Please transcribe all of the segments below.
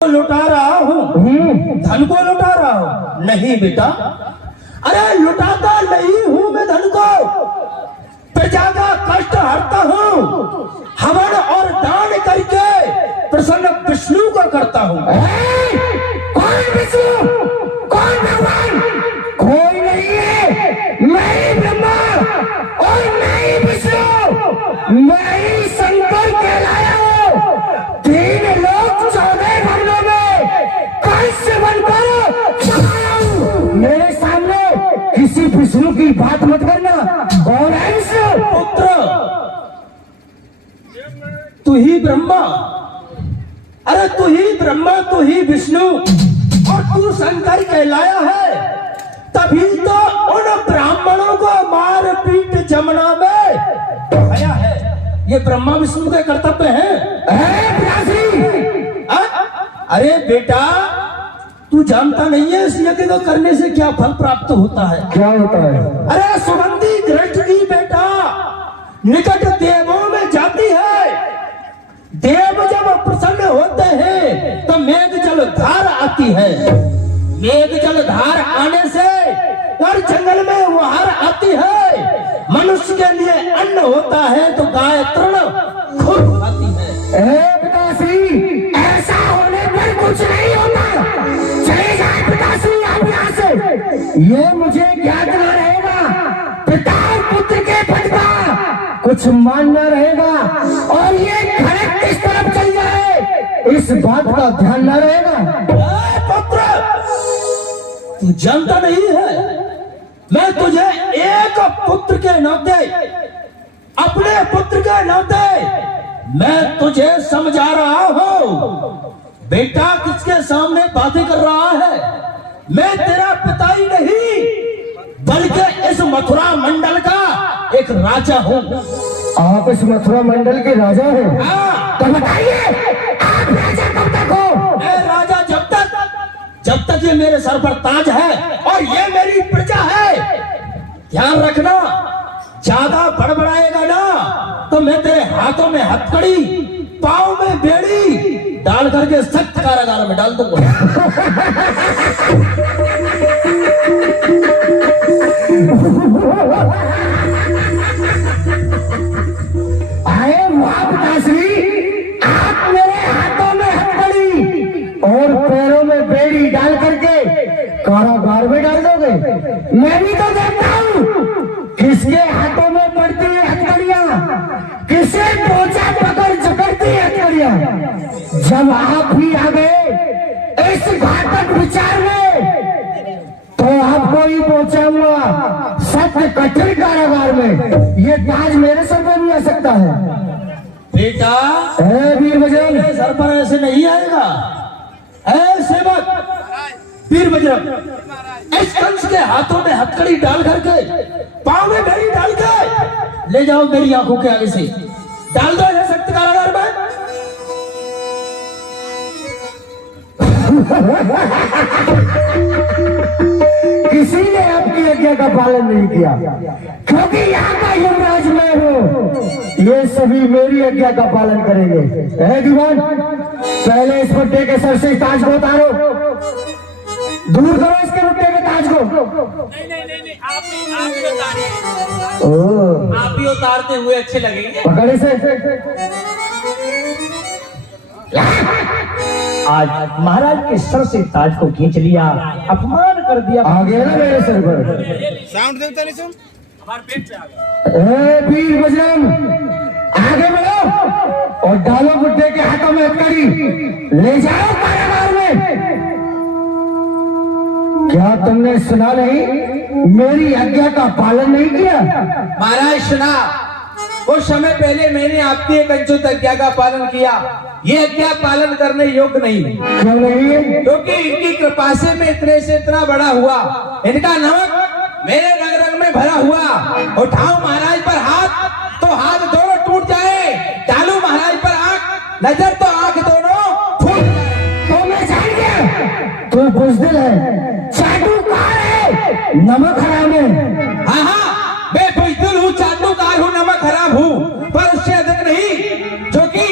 लुटा रहा हूँ, धन को लुटा रहा हूँ? नहीं बेटा, अरे लुटाता नहीं हूँ मैं धन को, प्रजा का कष्ट हरता हूँ, हवन और दान करके प्रसन्न विष्णु को करता हूँ। कौन विष्णु, कौन भगवान? कोई नहीं है, मैं ही ब्रह्मा और मैं ही विष्णु, मैं ही शंकर कहलाया हूँ। 3 लोक 14 वर्णों में कंस बनकर छाया हूँ। मेरे सामने किसी विष्णु की बात मत करना। कौन है विष्णु? पुत्र, तू ही ब्रह्मा, अरे तू ही ब्रह्मा, तू ही विष्णु और तू शंकर कहलाया है, तभी तो उन ब्राह्मणों को मार पीट जमुना में आया है। ये ब्रह्मा विष्णु के कर्तव्य है। अरे बेटा, तू जानता नहीं है इस यज्ञ को करने से क्या फल प्राप्त होता है? क्या होता है? अरे सुगंधी दृष्टि बेटा निकट देवों में जाती है। देव जब प्रसन्न होते हैं तो मेघ जल धार आती है। मेघ जल धार आने से और जंगल में वहार आती है। मनुष्य के लिए अन्न होता है तो गाय तृण खूब खाती है। पिताश्री, ऐसा होने पर कुछ नहीं होता। चले जाए पिताश्री आप यहाँ से। ये मुझे ज्ञात न रहेगा, पिता और पुत्र के पद का कुछ मानना रहेगा और ये खड़क किस तरफ चल जाए इस बात का ध्यान न रहेगा। पुत्र, तू जानता नहीं है, मैं तुझे एक पुत्र के नाते, अपने पुत्र के नाते मैं तुझे समझा रहा हूँ। बेटा किसके सामने बातें कर रहा है? मैं तेरा पिता ही नहीं बल्कि इस मथुरा मंडल का एक राजा हूँ। आप इस मथुरा मंडल के राजा हैं? हाँ। तो बताइए आप राजा कब तक हो? मैं राजा जब तक ये मेरे सर पर ताज है और ये मेरी प्रजा है। ध्यान रखना, ज्यादा बड़बड़ाएगा ना तो मैं तेरे हाथों में हथकड़ी, पाँव में बेड़ी डाल करके सख्त कारागार में डाल दूंगा। आए वाह पिताश्री, आप मेरे हाथों में हथकड़ी और पैरों में बेड़ी डाल करके कारागार में डाल दोगे? मैं भी तो देखता हूँ किसके हाथों में पड़ती है हथकड़ियाँ, किसे पोचा पकड़ जकड़ती है हथकड़ियाँ। जब आप भी आ गए इस घातक विचार में तो आपको ही पहुंचाऊंगा सत्य कठिन कारागार में। ये ताज मेरे सर पर भी आ सकता है। बेटा, वीर बजरंग, मेरे सर पर ऐसे नहीं आएगा। ऐसे मत वीर बजरंग, इस कंस के हाथों में हथकड़ी डाल करके, पाँव में बेड़ी डाल के ले जाओ मेरी आंखों के आगे से, डाल दो ये सख्त कारागार में। किसी ने आपकी आज्ञा का पालन नहीं किया, क्योंकि यहाँ का युवराज मैं हूँ। ये सभी मेरी आज्ञा का पालन करेंगे। है दीवान, पहले इस बुड्ढे के सर से ताज को उतारो, दूर करो इसके बुड्ढे के ताज को। नहीं, आप ही उतारिए। आप ही उतारते हुए अच्छे लगेंगे। पकड़े से आज महाराज के सर से ताज को खींच लिया, अपमान कर दिया। आ गया ना मेरे सर पर। साउंड देता नहीं सुन, हमारे पेट पे आ गया। वीर बजरंग, आगे बढ़ो और डालो बुड्ढे के हाथों में हथकड़ी, ले जाओ कारागार में। क्या तुमने सुना नहीं? मेरी आज्ञा का पालन नहीं किया। महाराज सुना, कुछ समय पहले मैंने आपकी एक अंशुत आज्ञा का पालन किया। ये आज्ञा पालन करने योग्य नहीं है। क्यों नहीं है? क्योंकि इनकी कृपा से मैं इतने से इतना बड़ा हुआ। इनका नमक मेरे रग रग में भरा हुआ। उठाओ महाराज पर हाथ तो हाथ दोनों टूट जाए, डालू महाराज पर आंख नजर तो आंख दोनों फूट। तो मैं जान गया तू बुजदिल है, चाटुकार है, नमक हराम है। हाँ, मैं बुजदिल हूँ, चाटुकार हूँ, नमक खराब हूँ, पर उससे अधिक नहीं। जो कि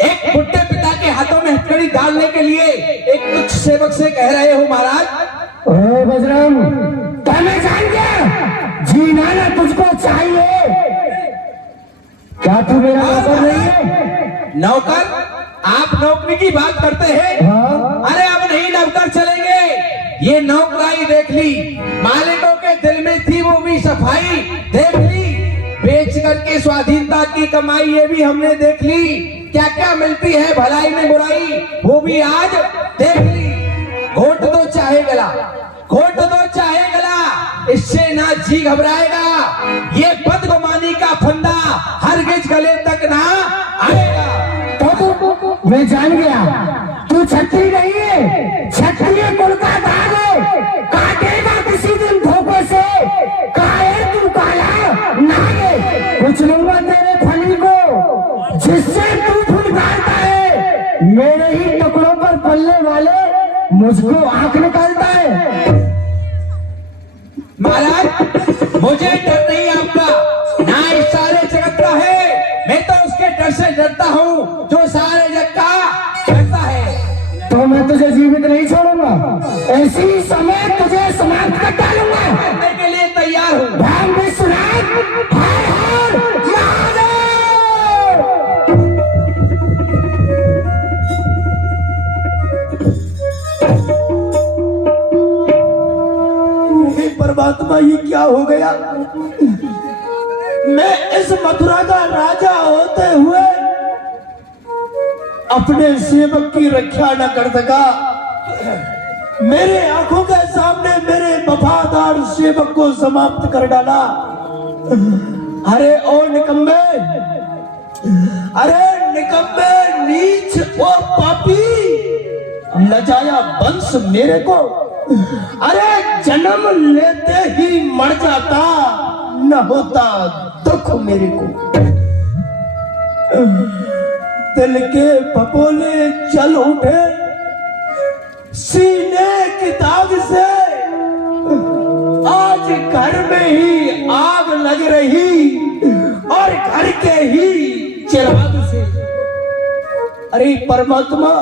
एक बुड्ढे पिता के हाथों में हथकड़ी डालने के लिए लिए एक तुच्छ सेवक से कह रहे हो महाराज? ओ बजरंग, क्या मैं जान गया जीना ना तुझको चाहिए? क्या तू मेरा नौकर नहीं है? नौकर? आप नौकरी की बात करते हैं? हाँ। अरे अब नहीं नौकर चलेंगे। ये नौकराई देख ली, मालिकों के दिल में थी वो भी सफाई देख ली, बेच करके स्वाधीनता की कमाई ये भी हमने देख ली, क्या क्या मिलती है भलाई में बुराई वो भी आज देख ली। घोट दो चाहे गला, घोट दो चाहे गला, इससे ना जी घबराएगा। ये बदगुमानी का फंदा हरगिज गले तक ना आएगा। तो मैं जान गया तू छत्री नहीं है, क्षत्रिय कुल का दाग है, काटेगा किसी दिन धोखे से, काहे तू काला नागे, कुछ लूंगा तेरे फनी को जिससे तू फुनकारता है, मेरे ही टुकड़ों पर पलने वाले मुझको आंख निकालता है। महाराज मुझे डर नहीं आपका, ना इस सारे जगत का है, मैं तो उसके डर से डरता हूँ जो सारे जग का डरता है। तो मैं तुझे जीवित नहीं छोड़ूंगा, ऐसी समय तुझे समाप्त कर डालूंगा। करने के लिए तैयार हूँ। राम विश्वनाथ, हर हर महादेव। हे परमात्मा, ये क्या हो गया? मैं इस मथुरा का राजा होते हुए अपने सेवक की रक्षा न कर सका। मेरे आंखों के सामने मेरे वफादार सेवक को समाप्त कर डाला। अरे ओ निकम्मे, अरे निकम्मे, नीच और पापी, लजाया वंश मेरे को। अरे जन्म लेते ही मर जाता, न होता दुख मेरे को। दिल के पपोले चल उठे सीने की दाग से, आज घर में ही आग लग रही और घर के ही चिराग से। अरे परमात्मा,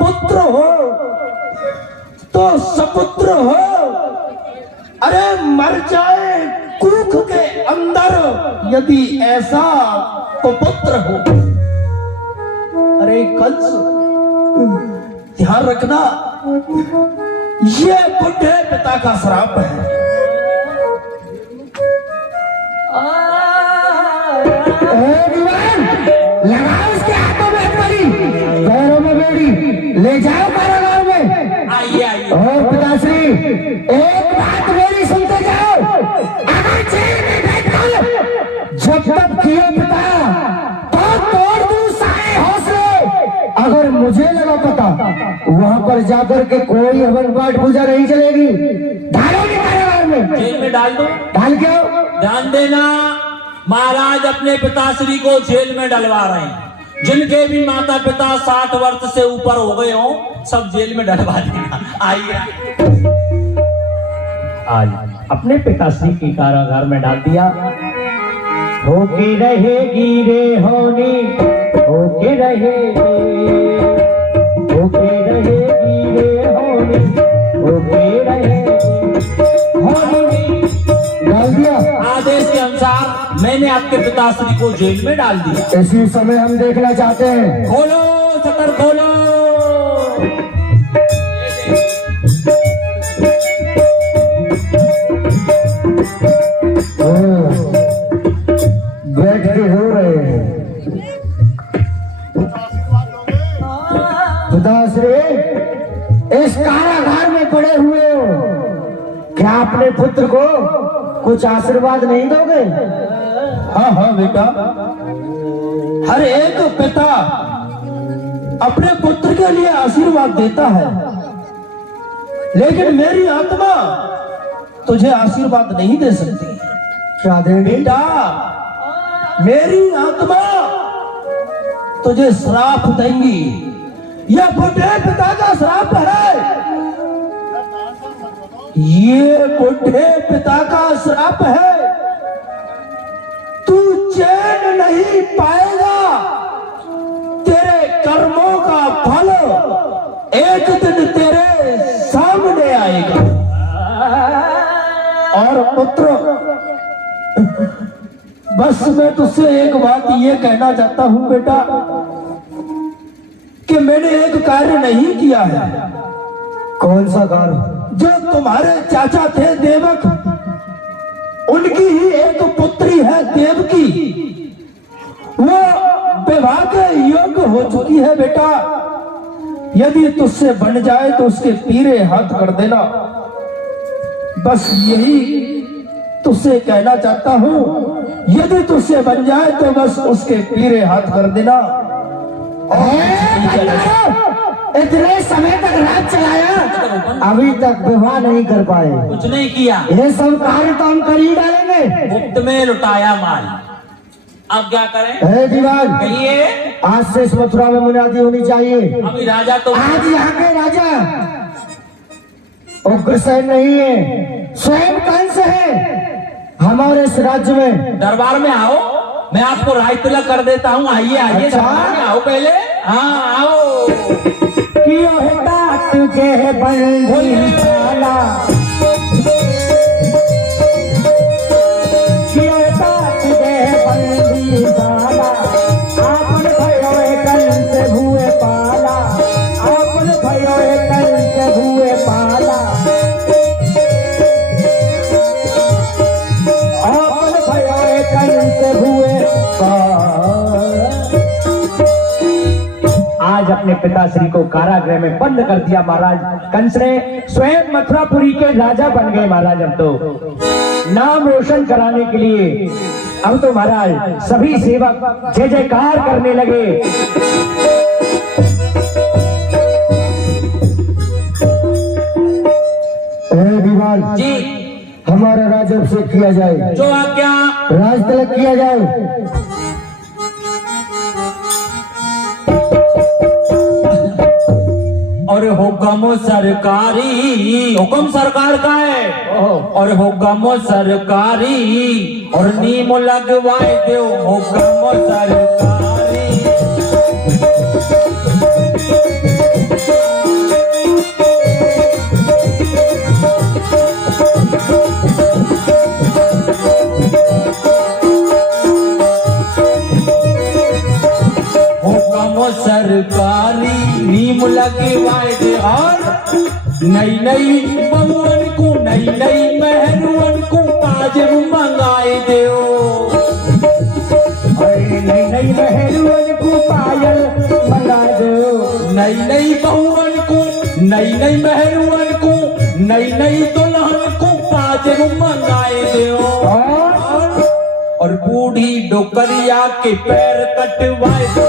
पुत्र हो तो सपुत्र हो, अरे मर जाए कूख के अंदर यदि ऐसा तो पुत्र हो। अरे कंस, ध्यान रखना, ये बुढ़े पिता का श्राप है। लगाओ उसके हाथों में हथकड़ी, पैरों में बेड़ी, ले जाओ कारागार में। आइए आइए। और पिताश्री, एक बात मेरी सुनते जाओ, अगर जेल में बैठकर जब तक किए पिता तो तोड़ दूं सारे हौसले। अगर मुझे लगा पता वहां पर जाकर के कोई हवन पाठ पूजा नहीं चलेगी, डालोगे कारागार में। जेल में डाल दो। डाल के आओ। ध्यान देना, महाराज अपने पिताश्री को जेल में डलवा रहे हैं। जिनके भी माता पिता 60 वर्ष से ऊपर हो गए हो, सब जेल में डलवा देना। आइए। आज अपने पिताश्री की कारागार में डाल दिया। होके रहेगी रे होनी, होके रहेगी, होके रहेगी रे होनी, होके रहेगी होनी। डाल दिया। आदेश के अनुसार मैंने आपके पिताश्री को जेल में डाल दिया। इसी समय हम देखना चाहते हैं। खोलो शटर, खोलो। बैठ के हो रहे हैं पिताश्री, इस कारागार में पड़े हुए हो, क्या अपने पुत्र को कुछ आशीर्वाद नहीं दोगे? हाँ हाँ बेटा, हर एक पिता अपने पुत्र के लिए आशीर्वाद देता है, लेकिन मेरी आत्मा तुझे आशीर्वाद नहीं दे सकती। क्या दे बेटा, मेरी आत्मा तुझे श्राप देंगी। यह बुढ़े पिता का श्राप है, ये बुढ़े पिता का श्राप है। तू चैन नहीं पाएगा, तेरे कर्मों का फल बस मैं तुझसे एक बात ये कहना चाहता हूं बेटा कि मैंने एक कार्य नहीं किया है। कौन सा कार्य? जो तुम्हारे चाचा थे देवक, उनकी ही एक पुत्री है देवकी, वो विवाह के योग्य हो चुकी है बेटा। यदि तुझसे बन जाए तो उसके पीरे हाथ कर देना। बस यही तुझसे कहना चाहता हूं, यदि तुझसे बन जाए तो बस उसके पीरे हाथ कर देना। इतने समय तक राज चलाया, अभी तक विवाह नहीं कर पाए। कुछ नहीं किया, ये सब कार्य तो हम कर ही डालेंगे। मुफ्त में लुटाया माल। अब क्या करें? हे दीवान, कहिए। आज से इस मथुरा में मुनादी होनी चाहिए। अभी राजा तो आज यहाँ के राजा उग्रसेन नहीं है, स्वयं कंस है हमारे इस राज्य में। दरबार में आओ, मैं आपको राय तिलक कर देता हूँ। आइए आइए, अच्छा? दरबार में आओ पहले। हाँ आओ। कियो तात के बंदी साला, कियो तात के बंदी साला, आपन भयो कंस भुए पाला, आपन भयो कंस भुए पाला, आपन भयो कंस भुए पाला। आज अपने पिताश्री को कारागृह में बंद कर दिया महाराज। कंस ने स्वयं मथुरापुरी के राजा बन गए महाराज। अब तो नाम रोशन कराने के लिए अब तो महाराज सभी सेवक जय जयकार करने लगे। दीवान जी, हमारा राजअभिषेक किया जाए, जो आज्ञा। राज तिलक किया जाए। और हुक्म सरकारी, हुक्म सरकार का है। और हुक्म सरकारी, और नीम लगवाए दो हुक्म सरकारी। हुक्म सरकारी, नीम लगवाए दे। और नई नई बहुवन को, नई नई महरुअन को आज मंगाए दो। नई नई महरुअन को पायल मंगा दो। नई नई बहुवन को, नई नई महरुअन को, नई नई दुल्हन को आज मंगाए दो। और बूढ़ी डोकरिया के पैर कटवाए दो।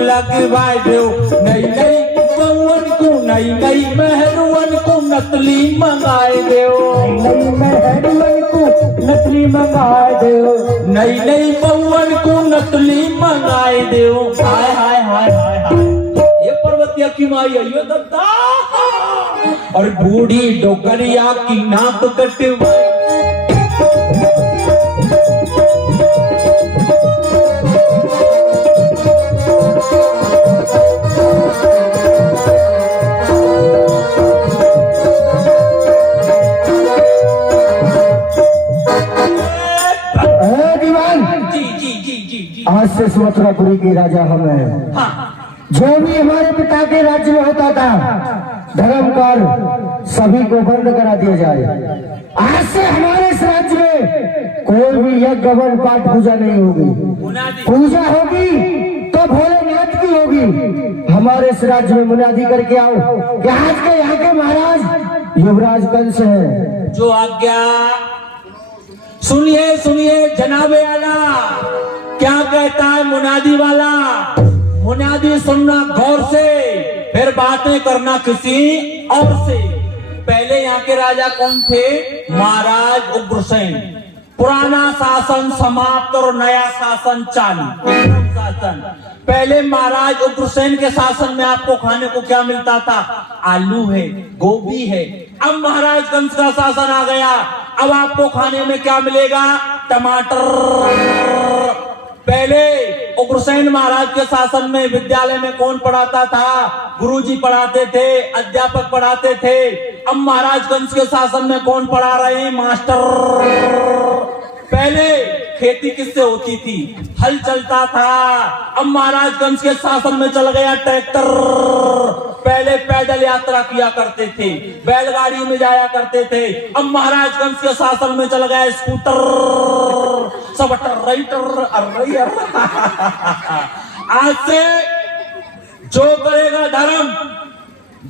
लगवाए दो। नई नई बहुवन को, नई नई महरुअन को नकली मंगाए दो। नई महरुअन को नकली मंगाए दो। नई नई बहुवन को नकली मंगाए दो। हाय हाय हाय हाय हाय, ये पर्वतिया की माई आइयो दत्ता। और बूढ़ी डोकरिया की नाक कटवाए। आज से मथुरापुरी के राजा हम हैं। हाँ। जो भी हमारे पिता के राज्य में होता था, धर्म कार्य सभी को बंद करा दिया जाए। आज से हमारे इस राज्य में कोई भी यज्ञ गवन पाठ पूजा नहीं होगी। पूजा होगी तो भोलेनाथ की होगी। हमारे इस राज्य में मुनादी करके आओ कि आज के यहाँ के महाराज युवराज कंस है। जो आज्ञा। सुनिए सुनिए जनाबे आला, क्या कहता है मुनादी वाला। मुनादी सुनना गौर से, फिर बातें करना किसी और से। पहले यहाँ के राजा कौन थे? महाराज उग्रसेन। पुराना शासन समाप्त और नया शासन चालू। शासन पहले महाराज उग्रसेन के शासन में आपको खाने को क्या मिलता था? आलू है, गोभी है। अब महाराज कंस का शासन आ गया। अब आपको खाने में क्या मिलेगा? टमाटर। पहले उग्रसेन महाराज के शासन में विद्यालय में कौन पढ़ाता था? गुरुजी पढ़ाते थे, अध्यापक पढ़ाते थे। अब महाराजगंज के शासन में कौन पढ़ा रहे हैं? मास्टर। पहले खेती किससे होती थी? हल चलता था। अब महाराजगंज के शासन में चल गया ट्रैक्टर। पहले पैदल यात्रा किया करते थे, बैलगाड़ी में जाया करते थे। अब महाराजगंज के शासन में चल गया स्कूटर। सब आज से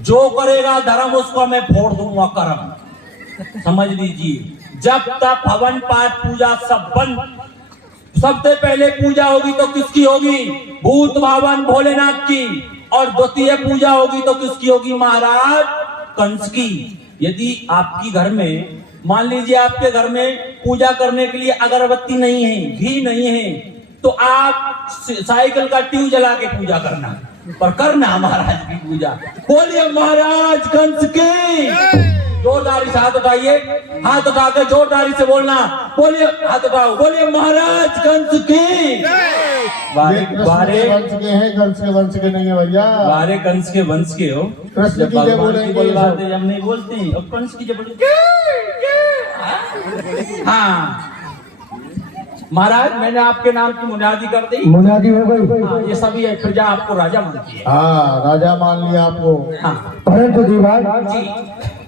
जो करेगा धर्म उसको मैं फोड़ दूंगा करम। समझ लीजिए, जब तक हवन पाठ पूजा सब बंद, सबसे पहले पूजा होगी तो किसकी होगी? भूत भावन भोलेनाथ की। और द्वितीय पूजा होगी तो किसकी होगी? महाराज कंस की। यदि आपकी घर में, मान लीजिए आपके घर में पूजा करने के लिए अगरबत्ती नहीं है, घी नहीं है, तो आप साइकिल का ट्यूब जला के पूजा करना, पर करना महाराज की पूजा। बोलिए महाराज कंस की। जोरदारी से हाथ उठाइए, हाथ उठा के जोरदारी से बोलना। बोलिए, हाथ उठाओ, बोलिए महाराज कंस की। बारे वंश के हैं, कंस के वंश के नहीं है भैया। बारे कंस के वंश के हो। कृष्ण की जय बोलेंगे। बोलते हम नहीं बोलते हैं, और कंस की जय बोलेंगे। हाँ महाराज, मैंने आपके नाम की मुनादी कर दी। मुनादी हो गई। हाँ, ये सभी है, प्रजा आपको राजा मानती है। हाँ, राजा मान लिया आपको। हाँ परंतु दीवान,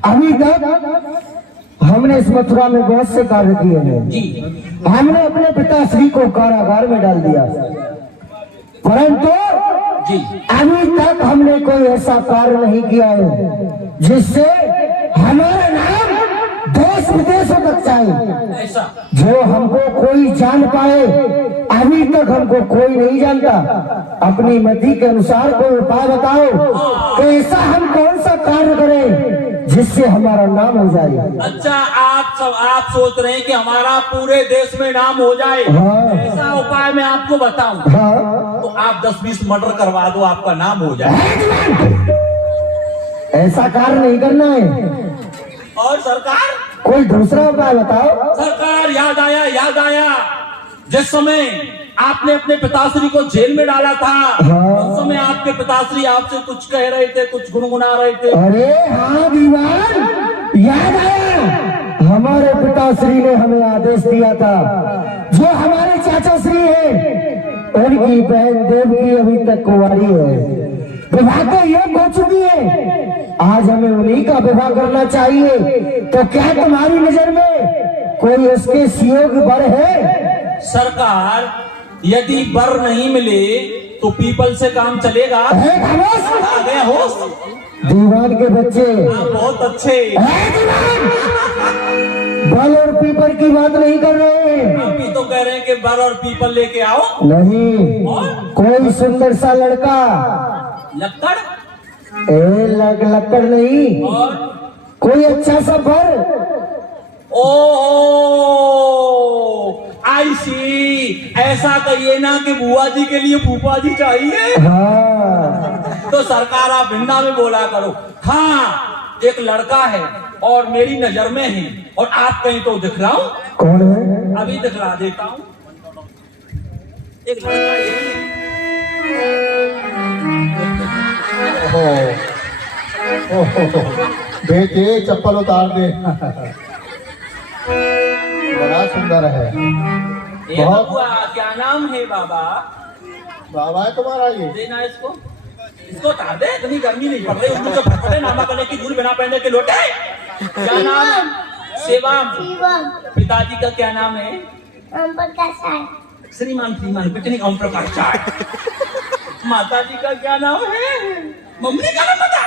अभी तक हमने इस मथुरा में बहुत से कार्य किए हैं जी। हमने अपने पिताश्री को कारागार में डाल दिया, परंतु जी अभी तक हमने कोई ऐसा कार्य नहीं किया है जिससे हमारा नाम देश विदेशों तक जाए, ऐसा जो हमको कोई जान पाए। अभी तक हमको कोई नहीं जानता। अपनी मति के अनुसार कोई उपाय बताओ कि ऐसा हम कौन सा कार्य करें जिससे हमारा नाम हो जाए। अच्छा, आप सोच रहे हैं कि हमारा पूरे देश में नाम हो जाए। हाँ। ऐसा उपाय मैं आपको बताऊं हाँ, तो आप 10-20 मर्डर करवा दो, आपका नाम हो जाए। ऐसा कार्य नहीं करना है। और सरकार, कोई दूसरा उपाय बताओ। सरकार याद आया जिस समय आपने अपने पिताश्री को जेल में डाला था। हाँ। उस समय आपके पिताश्री आपसे कुछ कह रहे थे, कुछ गुनगुना रहे थे। अरे हाँ दीवान, याद आया। हमारे पिताश्री ने हमें आदेश दिया था, जो हमारे चाचा श्री है उनकी बहन देवकी अभी तक कुंवारी है, विवाह को योग हो चुकी है। आज हमें उन्हीं का विवाह करना चाहिए। तो क्या तुम्हारी नजर में कोई उसके सुयोग वर है? सरकार, यदि बर नहीं मिले तो पीपल से काम चलेगा। है खामोश। आ गया होश। दीवान के बच्चे, आप बहुत अच्छे। है दीवान, बल और पीपल की बात नहीं कर रहे हैं। आप ही तो कह रहे हैं कि बर और पीपल लेके आओ। नहीं, और कोई सुंदर सा लड़का। लक्कड़ लक्कड़ नहीं, और कोई अच्छा सा बर। ओ आई सी, ऐसा कहिए ना कि बुआ जी के लिए फूफा जी चाहिए। हाँ, तो सरकार आप हिंदा में बोला करो। हाँ, एक लड़का है और मेरी नजर में है, और आप कहीं तो दिखलाऊं? कौन है? अभी दिखला देता हूं। एक लड़का है। बेटे चप्पल उतार दे। बड़ा सुंदर है। ये बहुत- बबुआ, क्या नाम है बाबा? बाबा है तुम्हारा ये? देना इसको, इसको उतार दे। इतनी गर्मी नहीं पड़ रही, उनको फटफटे नामा करने की दूर बिना पहनने के लोटे। क्या नाम है? शिवम। पिताजी का क्या नाम है? श्रीमान पिकनिक ओम प्रकाश चाय। माता जी का क्या नाम है? मम्मी का नाम बता,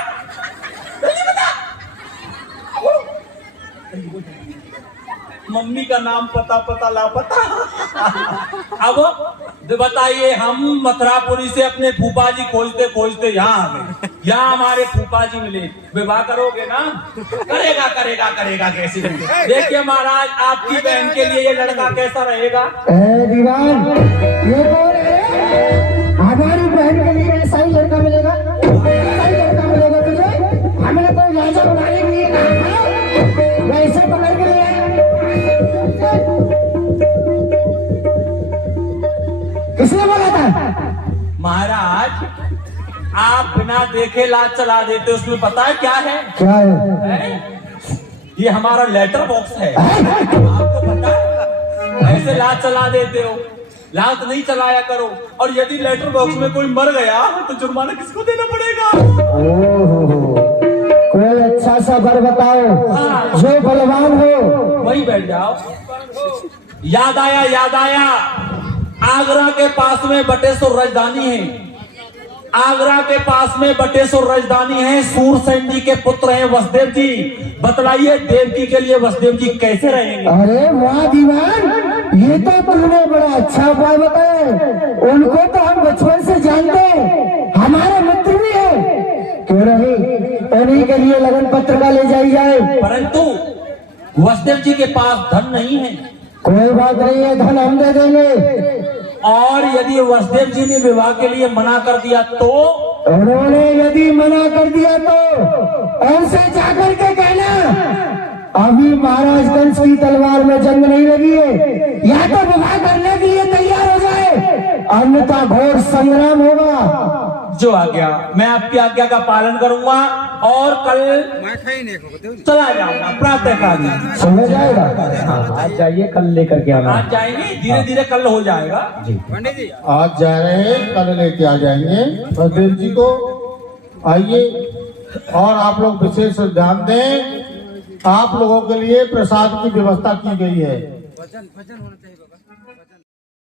जल्दी बता। मम्मी का नाम पता लापता। अब बताइए, हम मथुरापुरी से अपने फूफा जी खोजते यहाँ आ गए। यहाँ हमारे फूफा जी मिले। विवाह करोगे ना? करेगा कैसे? देखिए महाराज, आपकी बहन के लिए ये लड़का कैसा रहेगा? दीवान, ये कौन है? हमारी बहन के लिए ऐसा ही लड़का मिलेगा? ऐसा ही लड़का मिलेगा तुझे? हमें तो राजा बनाने के लिए कहा था, वैसे पकड़ के ले आए। महाराज आप बिना देखे लाश चला देते, उसमें पता है क्या है? क्या है? हैं? ये हमारा लेटर बॉक्स है, आपको पता है? ऐसे लाश चला देते हो, लाश नहीं चलाया करो। और यदि लेटर बॉक्स में कोई मर गया तो जुर्माना किसको देना पड़ेगा? ओहो, कोई अच्छा सा बर बताओ जो बलवान हो। वही बैठ जाओ। याद आया, आगरा के पास में बटेश्वर राजधानी है। आगरा के पास में बटेश्वर राजधानी है। सूरसेन जी के पुत्र हैं वसुदेव जी। बतलाइए देवकी के लिए वसुदेव जी कैसे रहेंगे? अरे वाह दीवान, ये तो तुमने बड़ा अच्छा उपाय बताया। उनको तो हम बचपन से जानते हैं, हमारे मित्र भी है। क्यों नहीं उन्हीं के लिए लगन पत्र का ले जाई जाए। परंतु वसुदेव जी के पास धन नहीं है। कोई बात नहीं है, धन हम दे देंगे। और यदि वसुदेव जी ने विवाह के लिए मना कर दिया तो? उन्होंने यदि मना कर दिया तो उनसे जाकर के कहना अभी महाराजगंज की तलवार में जंग नहीं लगी है, या तो विवाह करने के लिए तैयार हो जाए, अन्यथा घोर संग्राम होगा। जो आज्ञा, मैं आपकी आज्ञा का पालन करूंगा और कल चला जाऊंगा प्रातः काल में। समझ जाएगा? आज जाइए, कल लेकर के आना। आज जाएंगे, धीरे धीरे कल हो जाएगा। आज जा रहे हैं, कल लेके आ जाएंगे वसुदेव जी को। आइए, और आप लोग विशेष ध्यान दें, आप लोगों के लिए प्रसाद की व्यवस्था की गई है।